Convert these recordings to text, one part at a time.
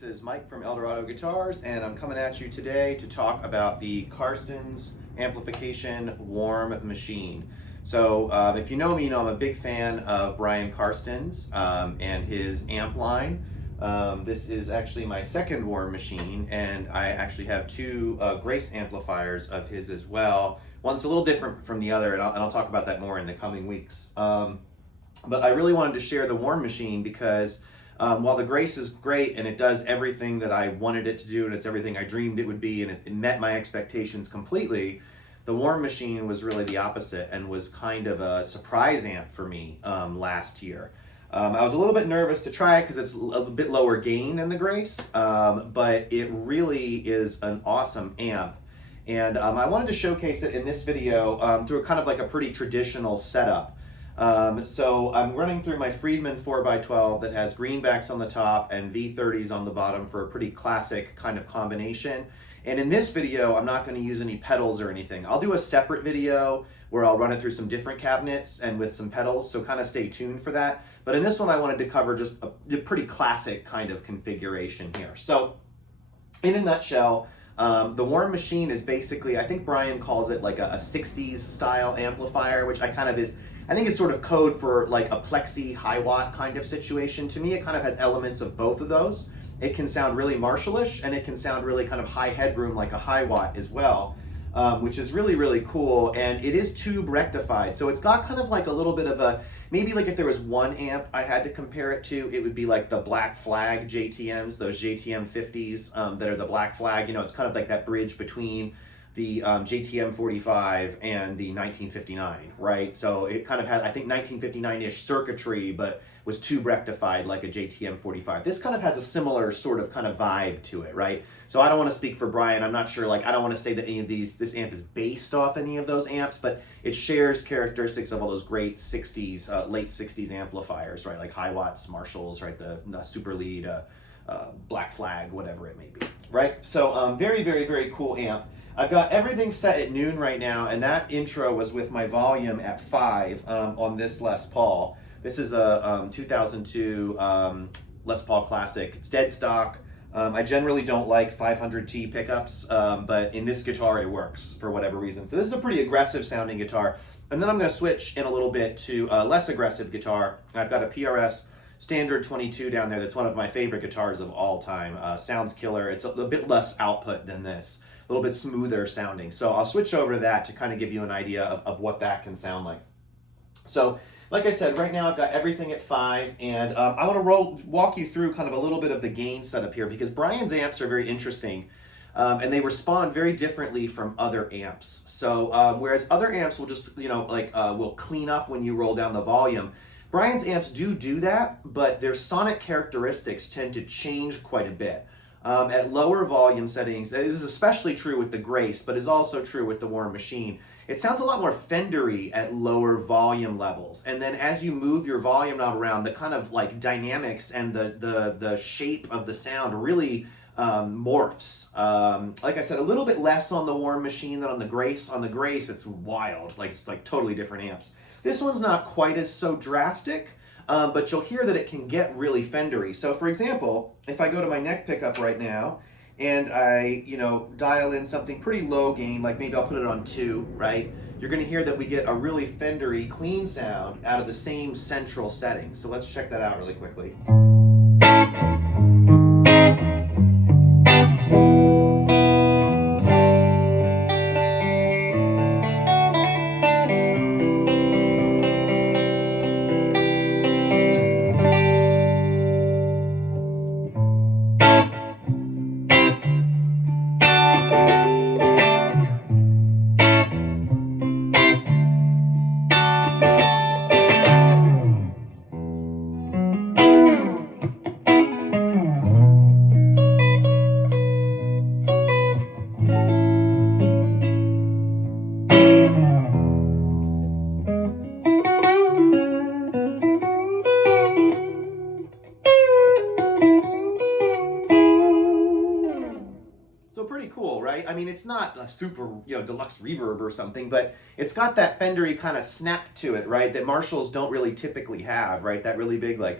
This is Mike from Eldorado Guitars, and I'm coming at you today to talk about the Carstens Amplification Warm Machine. So if you know me, you know I'm a big fan of Brian Carstens and his amp line. This is actually my second warm machine, and I actually have two Grace amplifiers of his as well. One's a little different from the other, and I'll talk about that more in the coming weeks. But I really wanted to share the warm machine because while the Grace is great and it does everything that I wanted it to do and it's everything I dreamed it would be and it met my expectations completely, the warm machine was really the opposite and was kind of a surprise amp for me last year. I was a little bit nervous to try it because it's a bit lower gain than the Grace, but it really is an awesome amp. And I wanted to showcase it in this video through a kind of like a pretty traditional setup. So I'm running through my Friedman 4x12 that has greenbacks on the top and V30s on the bottom for a pretty classic kind of combination. And in this video, I'm not going to use any pedals or anything. I'll do a separate video where I'll run it through some different cabinets and with some pedals, so kind of stay tuned for that. But in this one, I wanted to cover just a pretty classic kind of configuration here. So in a nutshell, the warm machine is basically, I think Brian calls it like a 60s style amplifier, which I think is sort of code for like a plexi high watt kind of situation. To me, it kind of has elements of both of those. It can sound really Marshallish and it can sound really kind of high headroom like a high watt as well, which is really, really cool. And it is tube rectified. So it's got kind of like a little bit of a, maybe like if there was one amp I had to compare it to, it would be like the Black Flag JTMs, those JTM 50s that are the Black Flag. You know, it's kind of like that bridge between the JTM 45 and the 1959, right? So it kind of had, I think, 1959-ish circuitry, but was tube rectified like a JTM 45. This kind of has a similar sort of kind of vibe to it, right? So I don't want to speak for Brian. I'm not sure, like, I don't want to say that any of this amp is based off any of those amps, but it shares characteristics of all those great 60s, late 60s amplifiers, right? Like high watts, Marshalls, right? The Super Lead, Black Flag, whatever it may be, right? So very, very, very cool amp. I've got everything set at noon right now, and that intro was with my volume at 5 on this Les Paul. This is a 2002 Les Paul Classic. It's dead stock. I generally don't like 500T pickups, but in this guitar it works for whatever reason. So this is a pretty aggressive sounding guitar. And then I'm going to switch in a little bit to a less aggressive guitar. I've got a PRS Standard 22 down there that's one of my favorite guitars of all time. Sounds killer. It's a bit less output than this. A little bit smoother sounding. So I'll switch over to that to kind of give you an idea of what that can sound like. So like I said, right now I've got everything at 5, and I want to walk you through kind of a little bit of the gain setup here because Brian's amps are very interesting and they respond very differently from other amps. So whereas other amps will just, you know, like will clean up when you roll down the volume, Brian's amps do that, but their sonic characteristics tend to change quite a bit. At lower volume settings, this is especially true with the Grace, but is also true with the warm machine. It sounds a lot more Fendery at lower volume levels. And then as you move your volume knob around, the kind of like dynamics and the shape of the sound really morphs. Like I said, a little bit less on the warm machine than on the Grace. On the Grace, it's wild, like it's like totally different amps. This one's not quite as so drastic. But you'll hear that it can get really Fendery. So for example, if I go to my neck pickup right now and I, you know, dial in something pretty low gain, like maybe I'll put it on 2, right? You're going to hear that we get a really Fendery clean sound out of the same central setting. So let's check that out really quickly. Cool, right? I mean, it's not a super, you know, deluxe reverb or something, but it's got that Fendery kind of snap to it, right? That Marshalls don't really typically have, right? That really big, like.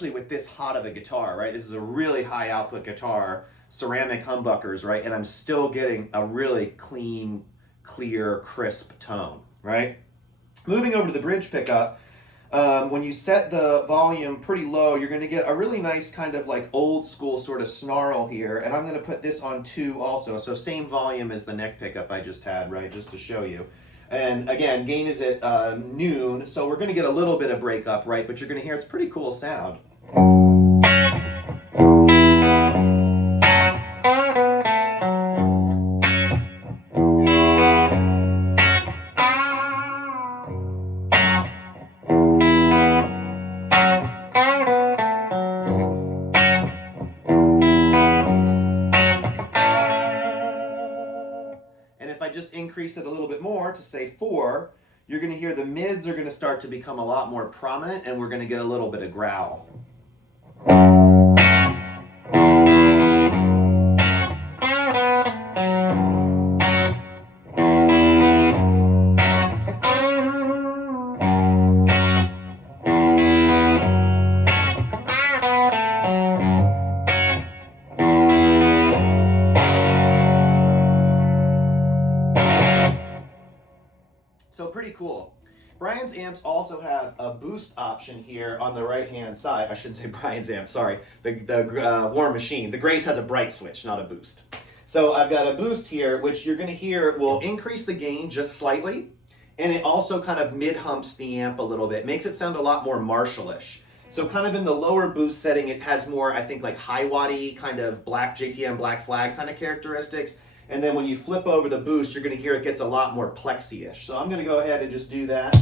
especially with this hot of a guitar, right? This is a really high output guitar, ceramic humbuckers, right? And I'm still getting a really clean, clear, crisp tone, right? Moving over to the bridge pickup, when you set the volume pretty low, you're going to get a really nice kind of like old school sort of snarl here. And I'm going to put this on 2 also. So same volume as the neck pickup I just had, right? Just to show you. And again, gain is at noon, so we're going to get a little bit of breakup, right? But you're going to hear it's pretty cool sound. If I just increase it a little bit more to say 4, you're going to hear the mids are going to start to become a lot more prominent, and we're going to get a little bit of growl. So pretty cool. Brian's amps also have a boost option here on the right-hand side. I shouldn't say Brian's amp, sorry. The Warm Machine. The Grace has a bright switch, not a boost. So I've got a boost here, which you're going to hear will increase the gain just slightly, and it also kind of mid-humps the amp a little bit. Makes it sound a lot more Marshall-ish. So kind of in the lower boost setting, it has more, I think, like high-watt-y kind of black JTM Black Flag kind of characteristics. And then when you flip over the boost, you're going to hear it gets a lot more plexi-ish. So I'm going to go ahead and just do that.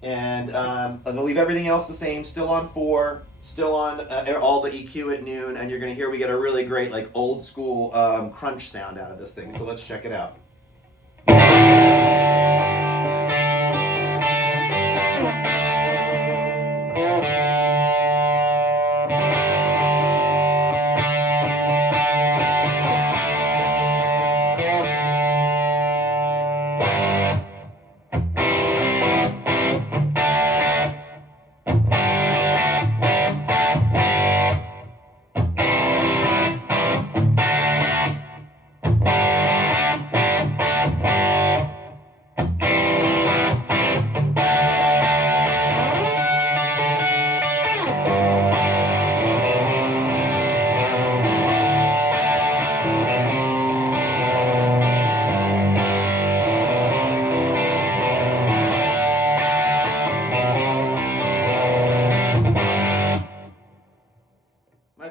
And I'm going to leave everything else the same, still on 4, still on all the EQ at noon. And you're going to hear we get a really great like old school crunch sound out of this thing. So let's check it out.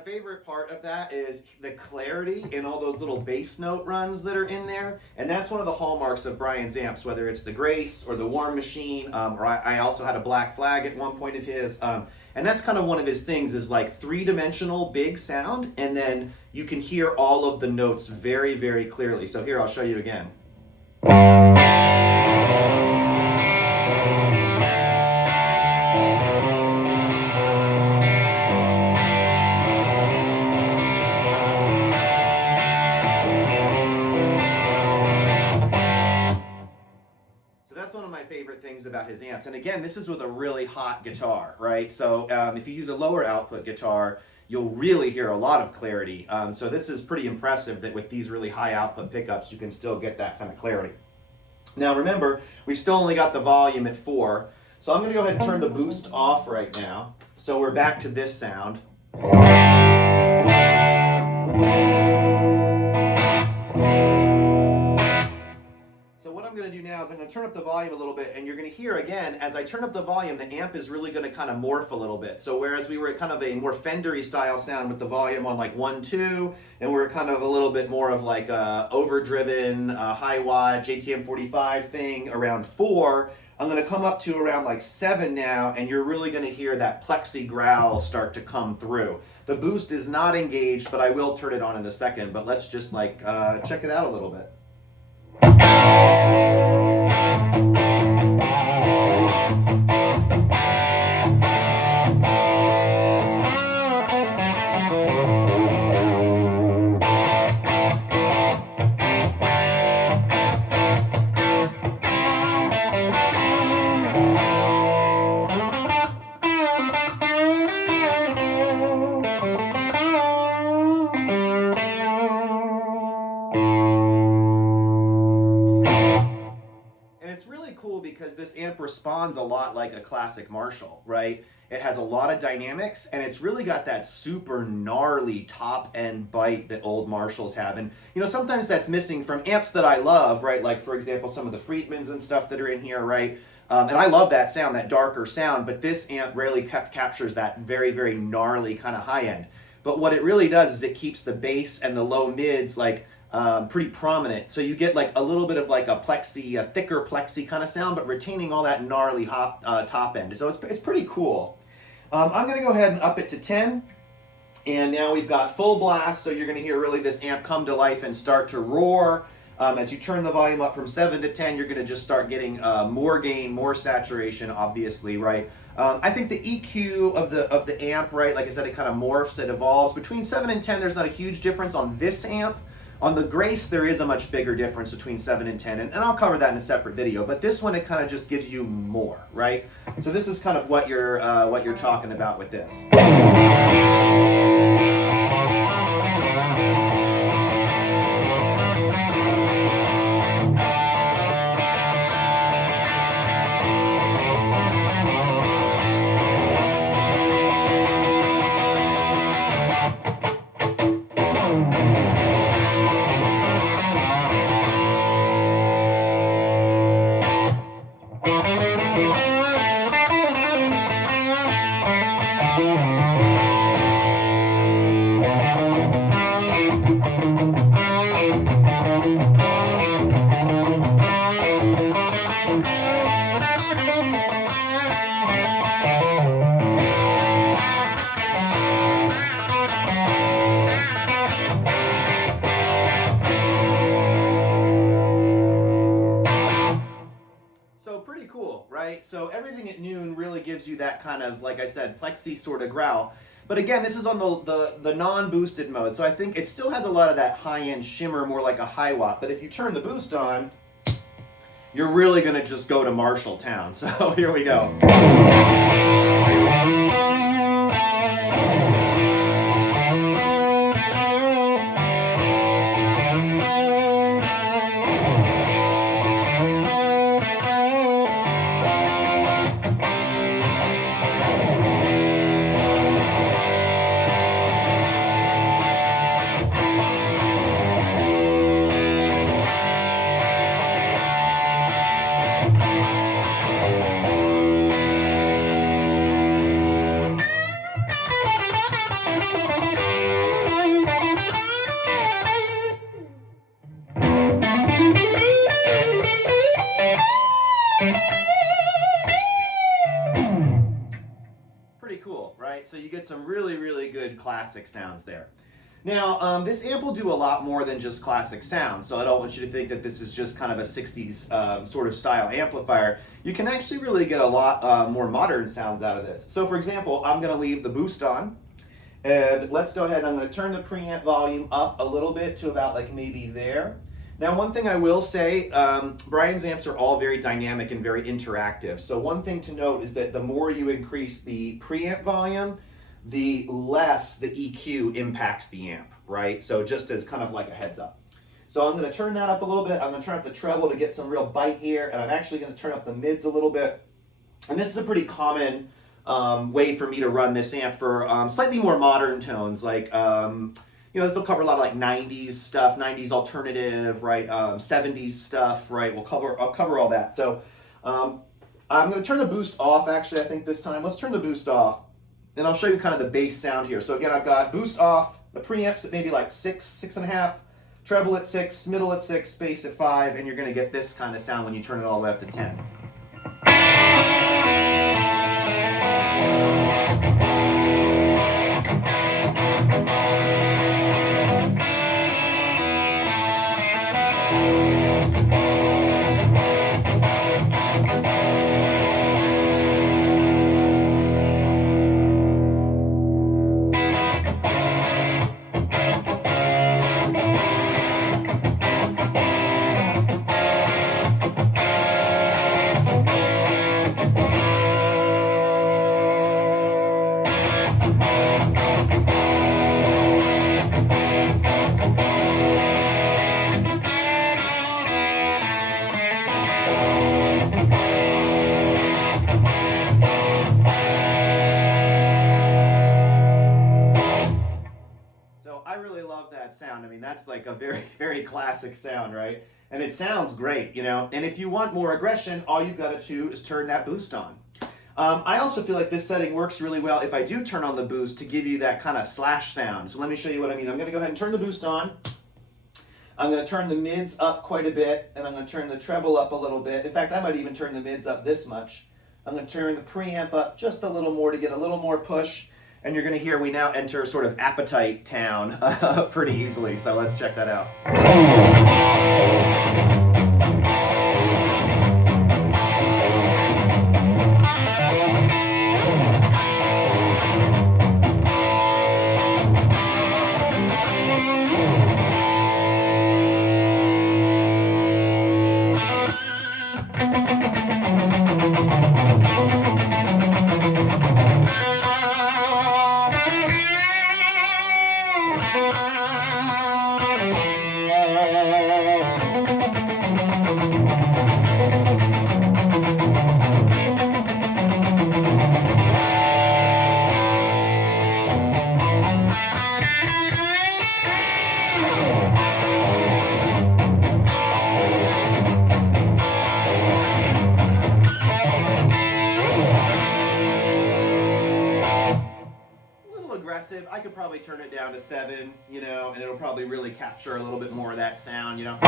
Favorite part of that is the clarity in all those little bass note runs that are in there, and that's one of the hallmarks of Brian's amps, whether it's the Grace or the Warm Machine, or I also had a Black Flag at one point of his, and that's kind of one of his things is like 3-dimensional big sound, and then you can hear all of the notes very, very clearly. So here, I'll show you again. One of my favorite things about his amps, and again, this is with a really hot guitar, right? So if you use a lower output guitar, you'll really hear a lot of clarity. So this is pretty impressive that with these really high output pickups, you can still get that kind of clarity. Now remember, we've still only got the volume at 4, so I'm going to go ahead and turn the boost off right now. So we're back to this sound. What I'm going to do now is I'm going to turn up the volume a little bit, and you're going to hear again, as I turn up the volume, the amp is really going to kind of morph a little bit. So whereas we were at kind of a more Fender-y style sound with the volume on like 1, 2, and we're kind of a little bit more of like a overdriven, high watt JTM 45 thing around 4, I'm going to come up to around like 7 now, and you're really going to hear that plexi growl start to come through. The boost is not engaged, but I will turn it on in a second, but let's just like check it out a little bit. this amp responds a lot like a classic Marshall, right? It has a lot of dynamics, and it's really got that super gnarly top end bite that old Marshalls have. And you know, sometimes that's missing from amps that I love, right? Like for example, some of the Friedmans and stuff that are in here, right? And I love that sound, that darker sound, but this amp rarely captures that very, very gnarly kind of high end. But what it really does is it keeps the bass and the low mids like pretty prominent. So you get like a little bit of like a thicker plexi kind of sound, but retaining all that gnarly top end. So it's pretty cool. I'm gonna go ahead and up it to 10. And now we've got full blast, so you're gonna hear really this amp come to life and start to roar. As you turn the volume up from 7 to 10, you're gonna just start getting more gain, more saturation, obviously, right? I think the EQ of the amp, right, like I said, it kind of morphs, it evolves. Between 7 and 10, there's not a huge difference on this amp. On the Grace, there is a much bigger difference between 7 and 10, and I'll cover that in a separate video, but this one, it kind of just gives you more, right? So this is kind of what you're talking about with this. Right? So everything at noon really gives you that kind of, like I said, plexi sort of growl. But again, this is on the non-boosted mode, so I think it still has a lot of that high-end shimmer, more like a high watt. But if you turn the boost on, you're really going to just go to Marshall town. So here we go. Pretty cool, right? So you get some really, really good classic sounds there. Now, this amp will do a lot more than just classic sounds, so I don't want you to think that this is just kind of a 60s sort of style amplifier. You can actually really get a lot more modern sounds out of this. So for example, I'm going to leave the boost on, and let's go ahead, I'm going to turn the preamp volume up a little bit to about like maybe there. Now, one thing I will say, Brian's amps are all very dynamic and very interactive. So one thing to note is that the more you increase the preamp volume, the less the EQ impacts the amp, right? So just as kind of like a heads up. So I'm going to turn that up a little bit. I'm going to turn up the treble to get some real bite here, and I'm actually going to turn up the mids a little bit. And this is a pretty common way for me to run this amp for slightly more modern tones, like you know, this will cover a lot of like 90s stuff, 90s alternative, right? 70s stuff, right? I'll cover all that. So I'm going to turn the boost off, actually, I think this time. Let's turn the boost off, and I'll show you kind of the bass sound here. So again, I've got boost off, the preamps at maybe like 6, 6.5, treble at 6, middle at 6, bass at 5, and you're going to get this kind of sound when you turn it all the way up to 10. really love that sound. I mean, that's like a very, very classic sound, right? And it sounds great, you know. And if you want more aggression, all you've got to do is turn that boost on. I also feel like this setting works really well if I do turn on the boost to give you that kind of slash sound. So let me show you what I mean. I'm going to go ahead and turn the boost on. I'm going to turn the mids up quite a bit, and I'm going to turn the treble up a little bit. In fact, I might even turn the mids up this much. I'm going to turn the preamp up just a little more to get a little more push, and you're going to hear we now enter sort of appetite town pretty easily. So let's check that out. Aggressive. I could probably turn it down to 7, you know, and it'll probably really capture a little bit more of that sound, you know.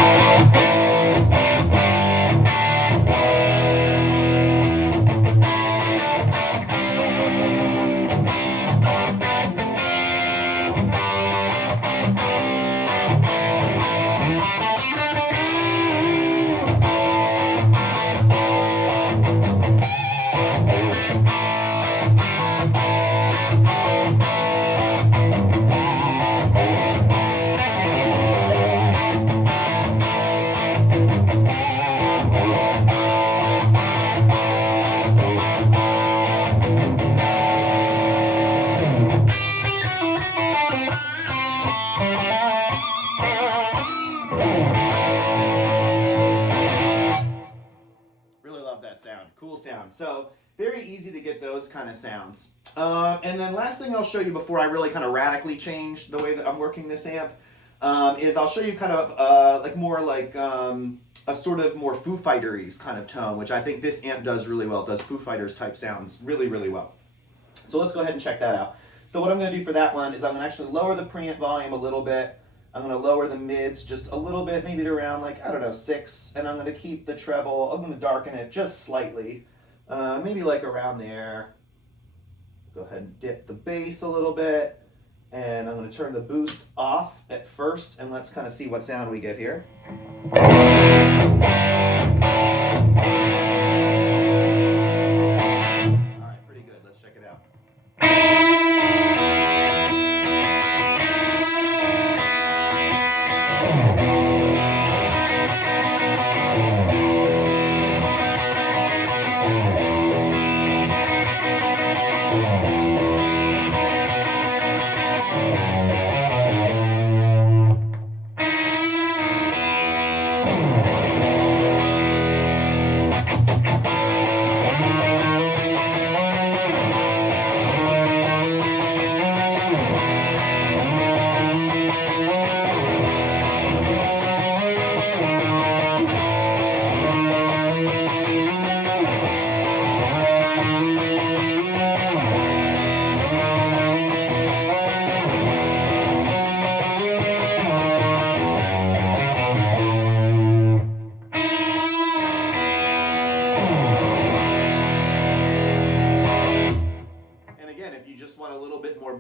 Cool sound. So very easy to get those kind of sounds. And then last thing I'll show you before I really kind of radically change the way that I'm working this amp is I'll show you kind of like more like a sort of more Foo Fighters kind of tone, which I think this amp does really well. It does Foo Fighters type sounds really, really well. So let's go ahead and check that out. So what I'm going to do for that one is I'm going to actually lower the preamp volume a little bit. I'm going to lower the mids just a little bit, maybe to around like, I don't know, 6. And I'm going to keep the treble, I'm going to darken it just slightly, maybe like around there. Go ahead and dip the bass a little bit. And I'm going to turn the boost off at first, and let's kind of see what sound we get here. All right, pretty good. Let's check it out.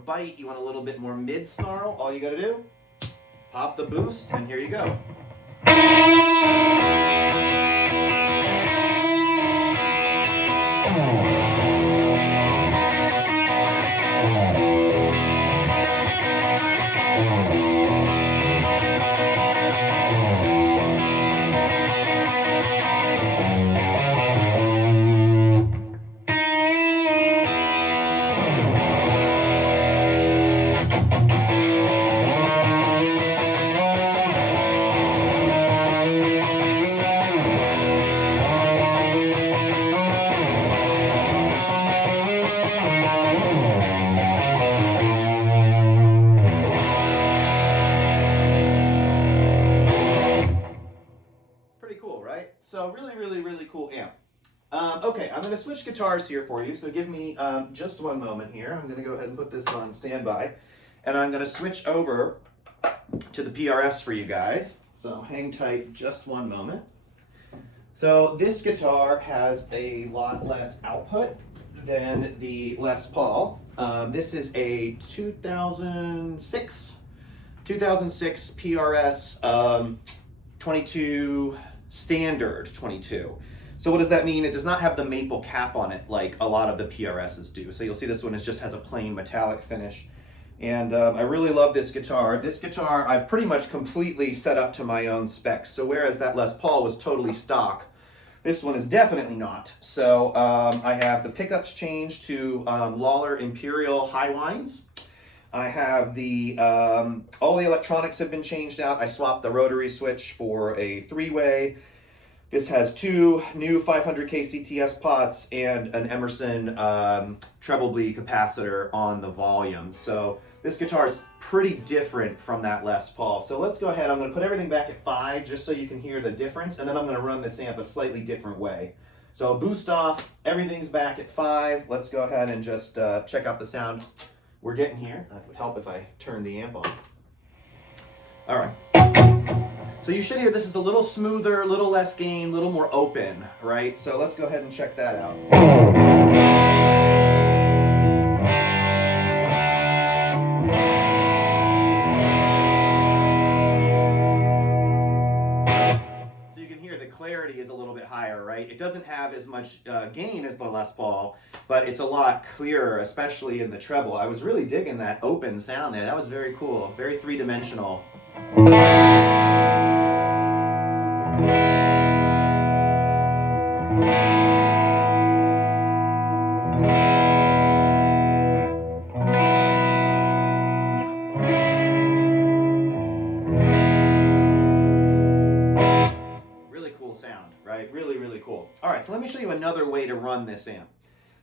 Bite, you want a little bit more mid snarl, all you got to do, pop the boost, and here you go. Okay, I'm going to switch guitars here for you, so give me just one moment here. I'm going to go ahead and put this on standby, and I'm going to switch over to the PRS for you guys. So hang tight just one moment. So this guitar has a lot less output than the Les Paul. This is a 2006 PRS 22 Standard 22. So what does that mean? It does not have the maple cap on it like a lot of the PRSs do. So you'll see this one just has a plain metallic finish. And I really love this guitar. This guitar I've pretty much completely set up to my own specs. So whereas that Les Paul was totally stock, this one is definitely not. So I have the pickups changed to Lawler Imperial high winds. I have the, all the electronics have been changed out. I swapped the rotary switch for a 3-way. This has 2 new 500K CTS pots and an Emerson treble bleed capacitor on the volume. So this guitar is pretty different from that Les Paul. So let's go ahead. I'm going to put everything back at 5 just so you can hear the difference, and then I'm going to run this amp a slightly different way. So boost off, everything's back at 5. Let's go ahead and just check out the sound we're getting here. That would help if I turn the amp on. All right. So you should hear this is a little smoother, a little less gain, a little more open, right? So let's go ahead and check that out. So you can hear the clarity is a little bit higher, right? It doesn't have as much gain as the Les Paul, but it's a lot clearer, especially in the treble. I was really digging that open sound there. That was very cool, very three-dimensional. Really cool sound, right? Really, really cool. All right, so let me show you another way to run this amp.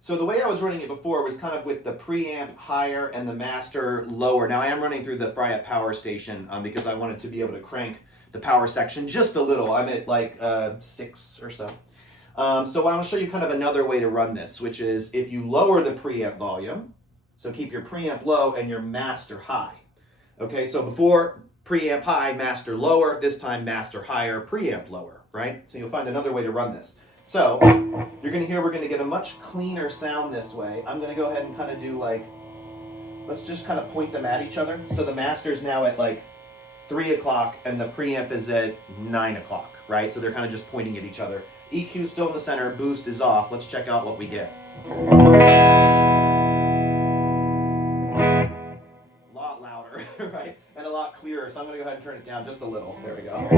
So the way I was running it before was kind of with the preamp higher and the master lower. Now I am running through the Fryette power station because I wanted to be able to crank the power section just a little. I'm at like 6 or so. So I want to show you kind of another way to run this, which is if you lower the preamp volume, so keep your preamp low and your master high. Okay, so before preamp high, master lower, this time master higher, preamp lower, right? So you'll find another way to run this. So you're going to hear we're going to get a much cleaner sound this way. I'm going to go ahead and kind of do like, let's just kind of point them at each other. So the master's now at like 3 o'clock and the preamp is at 9 o'clock, right? So they're kind of just pointing at each other. EQ is still in the center, boost is off. Let's check out what we get. A lot louder, right? And a lot clearer. So I'm going to go ahead and turn it down just a little. There we go.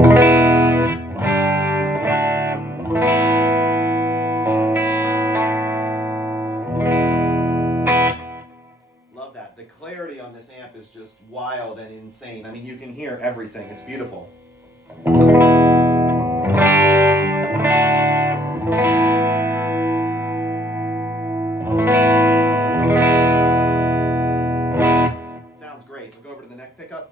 Love that. The clarity on this amp is just wild and insane. I mean, you can hear everything. It's beautiful. Sounds great. We'll go over to the neck pickup.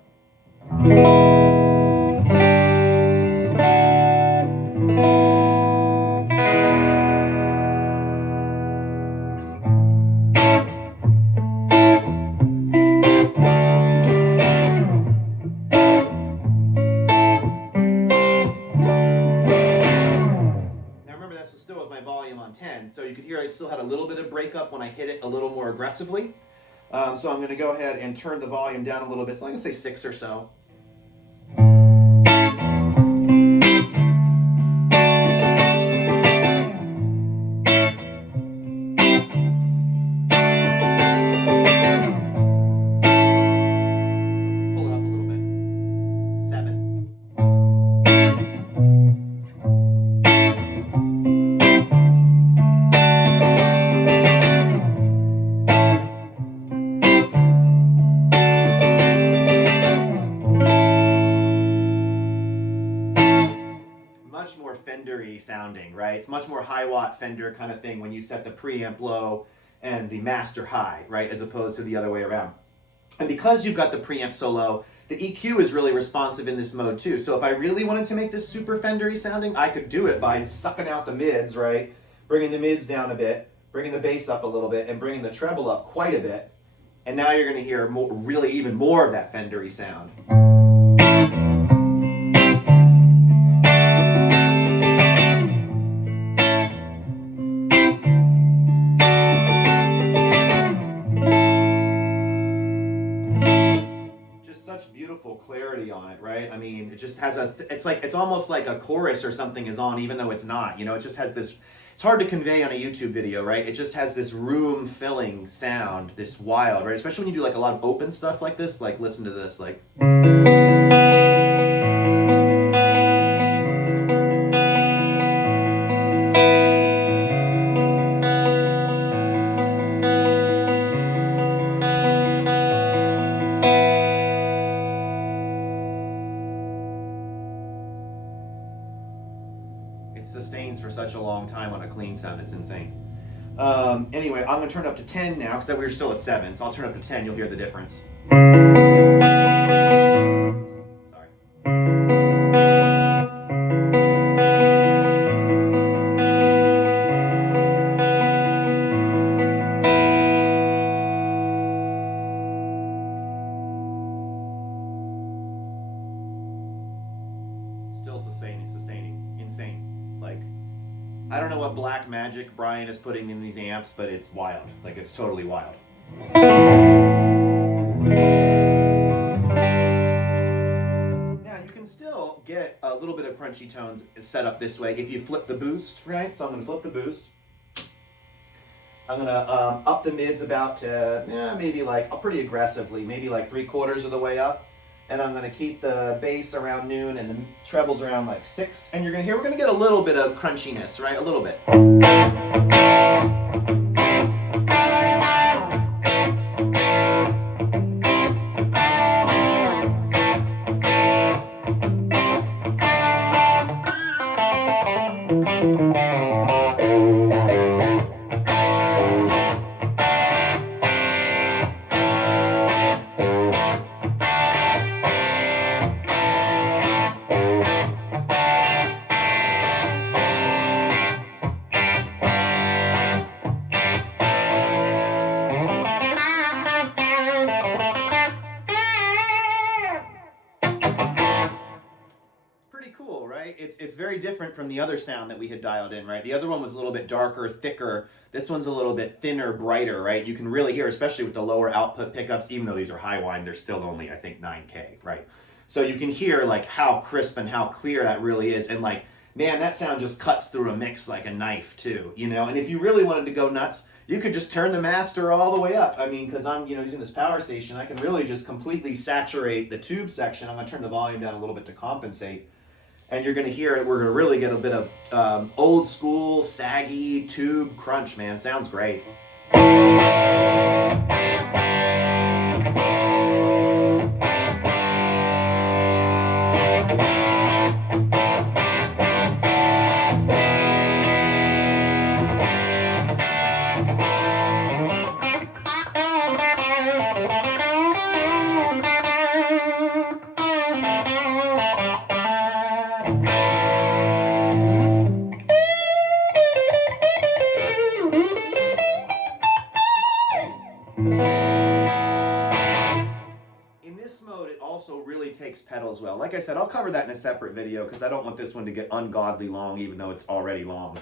On 10, so you could hear I still had a little bit of breakup when I hit it a little more aggressively. So I'm going to go ahead and turn the volume down a little bit. So I'm going to say 6 or so. Pull it up a little bit. 7. Much more Fender-y sounding, right? It's much more high watt Fender kind of thing when you set the preamp low and the master high, right? As opposed to the other way around. And because you've got the preamp so low, the EQ is really responsive in this mode too. So if I really wanted to make this super Fender-y sounding, I could do it by sucking out the mids, right? bringing the mids down a bit, bringing the bass up a little bit, and bringing the treble up quite a bit. And now you're going to hear more, really even more of that Fendery sound. Such beautiful clarity on it, right? I mean, it just has it's almost like a chorus or something is on, even though it's not, you know, it just has this, it's hard to convey on a YouTube video, right? It just has this room filling sound, this wild, right? Especially when you do like a lot of open stuff like this, like listen to this, like. It sustains for such a long time on a clean sound, it's insane. Anyway, I'm gonna turn it up to 10 now, because we were still at 7, so I'll turn it up to 10, you'll hear the difference. Sorry. Still sustaining, insane. Like, I don't know what black magic Brian is putting in these amps, but it's wild. Like, it's totally wild. Now, you can still get a little bit of crunchy tones set up this way if you flip the boost, right? So I'm going to flip the boost. I'm going to up the mids about to, maybe like, pretty aggressively, maybe like 3/4 of the way up. And I'm going to keep the bass around noon and the trebles around like 6. And you're going to hear, we're going to get a little bit of crunchiness, right? A little bit. Cool, right? It's very different from the other sound that we had dialed in, right? The other one was a little bit darker, thicker. This one's a little bit thinner, brighter, right? You can really hear, especially with the lower output pickups, even though these are high wind, they're still only, I think, 9K, right? So you can hear like how crisp and how clear that really is. And like, man, that sound just cuts through a mix like a knife too, you know? And if you really wanted to go nuts, you could just turn the master all the way up. I mean, because I'm, using this power station, I can really just completely saturate the tube section. I'm gonna turn the volume down a little bit to compensate. And you're going to hear it. We're going to really get a bit of old school, saggy tube crunch, man. It sounds great. Takes pedals well. Like I said, I'll cover that in a separate video because I don't want this one to get ungodly long, even though it's already long.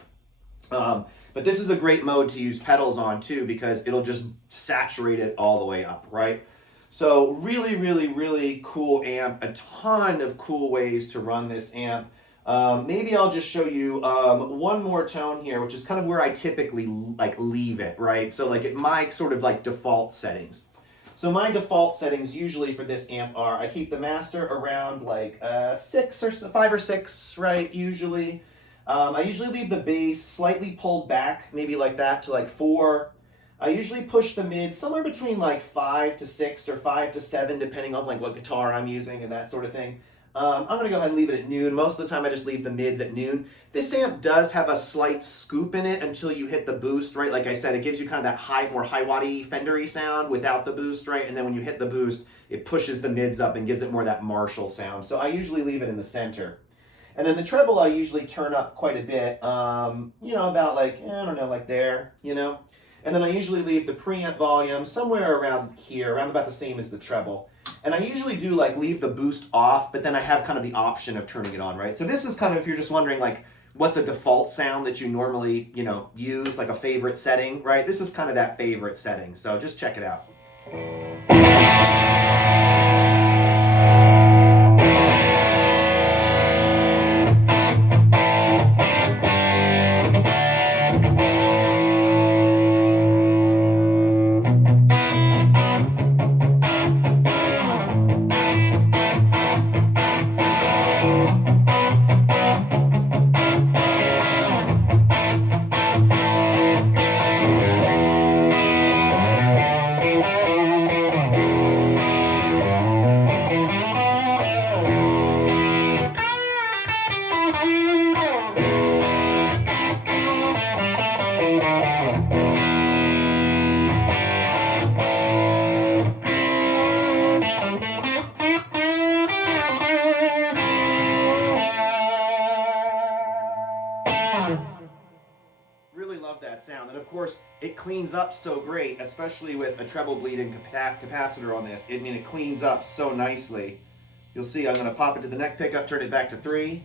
But this is a great mode to use pedals on too, because it'll just saturate it all the way up, right? So really, really, really cool amp. A ton of cool ways to run this amp. Maybe I'll just show you one more tone here, which is kind of where I typically like leave it, right? So like my sort of like default settings. So my default settings usually for this amp are, I keep the master around like 6 or 5 or 6, right, usually. I usually leave the bass slightly pulled back, maybe like that, to like 4. I usually push the mid somewhere between like 5 to 6 or 5 to 7, depending on like what guitar I'm using and that sort of thing. I'm going to go ahead and leave it at noon. Most of the time I just leave the mids at noon. This amp does have a slight scoop in it until you hit the boost, right? Like I said, it gives you kind of that more high-waddy, Fendery sound without the boost, right? And then when you hit the boost, it pushes the mids up and gives it more of that Marshall sound. So I usually leave it in the center. And then the treble I usually turn up quite a bit, you know, about like, I don't know, like there, you know. And then I usually leave the preamp volume somewhere around here, around about the same as the treble. And I usually do like leave the boost off, but then I have kind of the option of turning it on, right? So this is kind of, if you're just wondering like, what's a default sound that you normally, you know, use, like a favorite setting, right? This is kind of that favorite setting. So just check it out. Really love that sound. And of course, it cleans up so great, especially with a treble bleeding capacitor on this. I mean, it cleans up so nicely. You'll see I'm going to pop it to the neck pickup, turn it back to 3.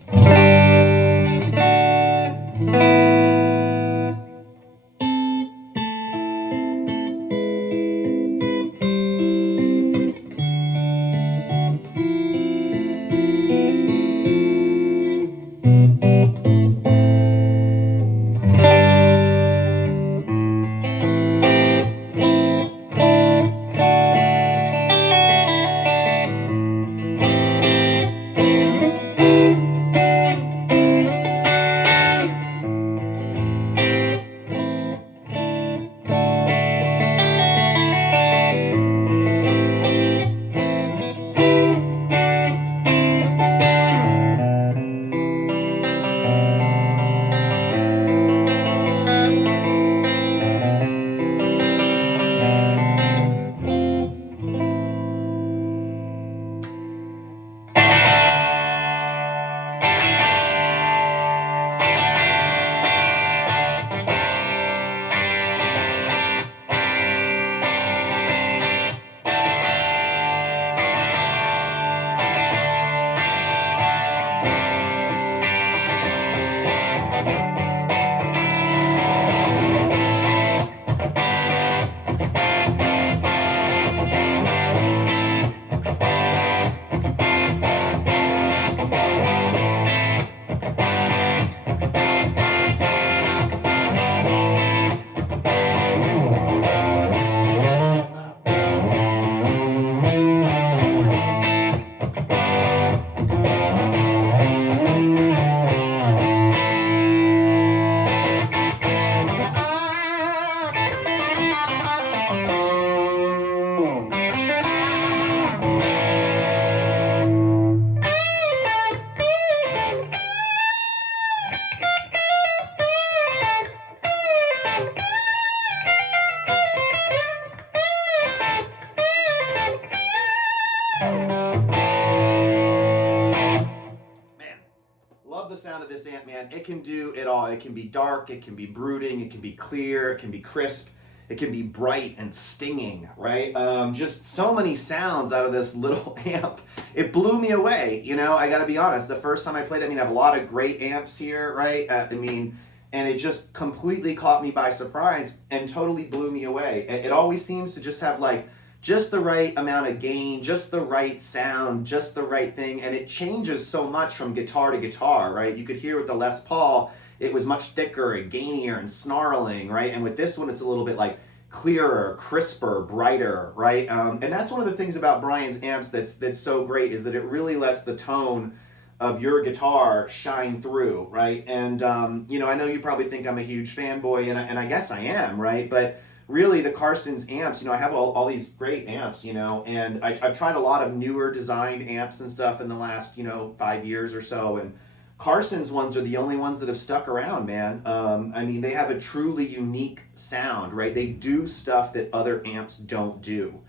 Love the sound of this amp, man. It can do it all. It can be dark, it can be brooding, it can be clear, it can be crisp, it can be bright and stinging, right? Just so many sounds out of this little amp. It blew me away, you know, I gotta be honest. The first time I played it, I mean, I have a lot of great amps here, right? And it just completely caught me by surprise and totally blew me away. It always seems to just have like just the right amount of gain, just the right sound, just the right thing. And it changes so much from guitar to guitar, right? You could hear with the Les Paul, it was much thicker and gainier and snarling, right? And with this one, it's a little bit like clearer, crisper, brighter, right? And that's one of the things about Brian's amps that's so great, is that it really lets the tone of your guitar shine through, right? And, you know, I know you probably think I'm a huge fanboy, and I guess I am, right? But really, the Carstens amps, you know, I have all these great amps, you know, and I've tried a lot of newer designed amps and stuff in the last, you know, 5 years or so, and Carstens ones are the only ones that have stuck around, man. I mean, they have a truly unique sound, right? They do stuff that other amps don't do,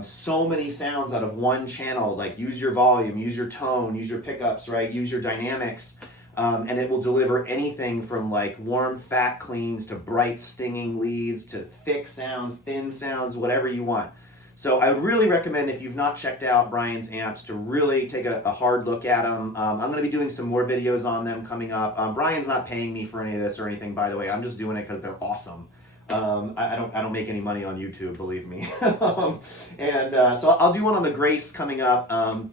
So many sounds out of one channel, like use your volume, use your tone, use your pickups, right? Use your dynamics. And it will deliver anything from like warm, fat cleans to bright, stinging leads to thick sounds, thin sounds, whatever you want. So I would really recommend, if you've not checked out Brian's amps, to really take a hard look at them. I'm going to be doing some more videos on them coming up. Brian's not paying me for any of this or anything, by the way. I'm just doing it because they're awesome. I don't make any money on YouTube, believe me. So I'll do one on the Grace coming up. I've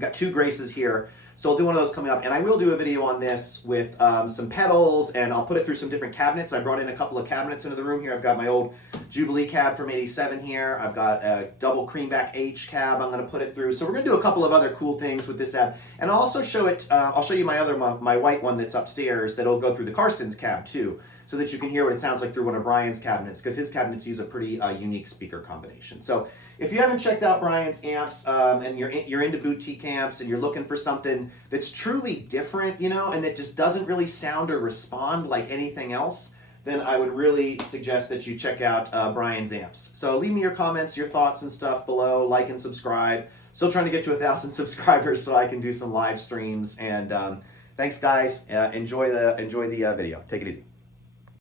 got 2 Graces here. So I'll do one of those coming up, and I will do a video on this with some pedals, and I'll put it through some different cabinets. I brought in a couple of cabinets into the room here. I've got my old Jubilee cab from '87 here. I've got a double creamback H cab I'm going to put it through. So we're going to do a couple of other cool things with this amp, and I'll also show it. I'll show you my white one that's upstairs that'll go through the Carstens cab too, so that you can hear what it sounds like through one of Brian's cabinets, because his cabinets use a pretty unique speaker combination. So if you haven't checked out Brian's amps and you're into boutique amps and you're looking for something that's truly different, you know, and that just doesn't really sound or respond like anything else, then I would really suggest that you check out Brian's amps. So leave me your comments, your thoughts and stuff below, like and subscribe. Still trying to get to 1,000 subscribers so I can do some live streams. And thanks guys, enjoy the video. Take it easy.